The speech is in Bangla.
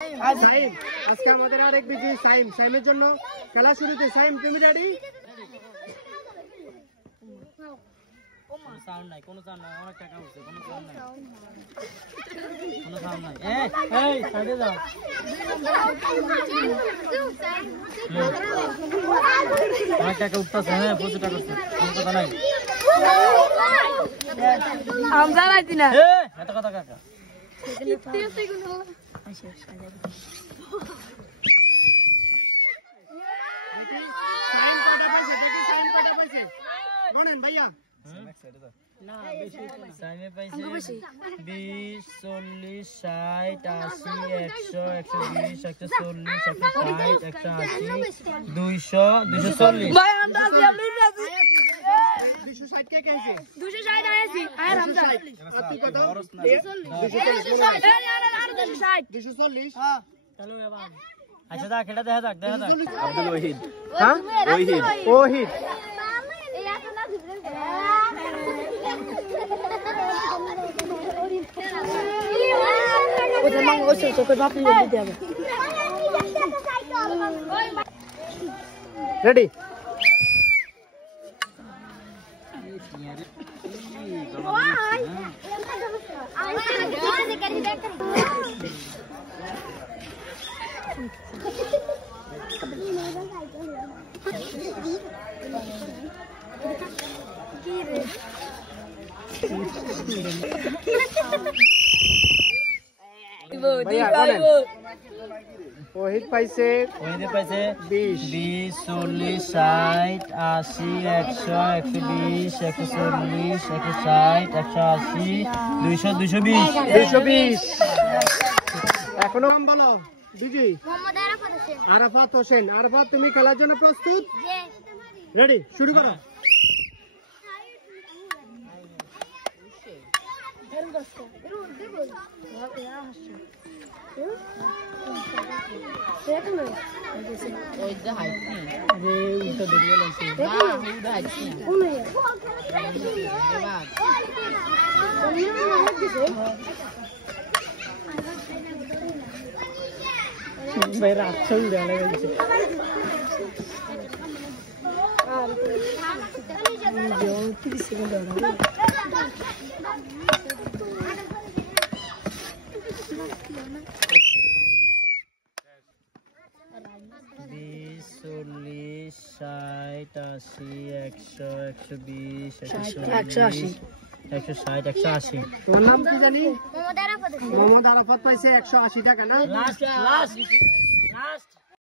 সাইম আজকে আমাদের আরেক বিজয়ী সাইমের জন্য খেলা শুরুতে। সাইম তুমি রেডি? সাউন্ড নাই, কোনো সাউন্ড নাই, অনেক টাকা হচ্ছে, কোনো সাউন্ড নাই, কোনো সাউন্ড নাই। এই সাইডে যাও। অনেক টাকা উঠতেছে, হ্যাঁ প্রচুর টাকা উঠছে, কোনো কথা নাই। আমরা রাইছি না এত কথা কাকা। ভাইয়া সাইমে পাইছে 20, 40, 60, 80, 100, 120, 140, 160, 180, 200, 240। ভাই আমরা আছি, আপনি রাজি? 260 কে কেছে? 260 আইছি আর আমরা আপনি কত? 240। হ্যাঁ চলো এবার। আচ্ছা দা খেলা দেখা যাক, দেখা যাক। আব্দুল ওহিদ। হ্যাঁ ওহিদ। ওদের মাং ওসে তো কই বাপি দিতে হবে। রেডি? ওহিদ পাইছে 20, 40, 60, 80, 100, 120, 140, 160, 180, 200, 220। 220। এখনো নাম বলো বিজয়ী। আরাফাত হোসেন। আরাফাত তুমি খেলার জন্য প্রস্তুত? রেডি? শুরু করো। ভাই রাত উড়ে গেছে। তোমার নাম কি জানি? মোহাম্মদ আরাফাত পাইছে 180 টাকা না? লাস্ট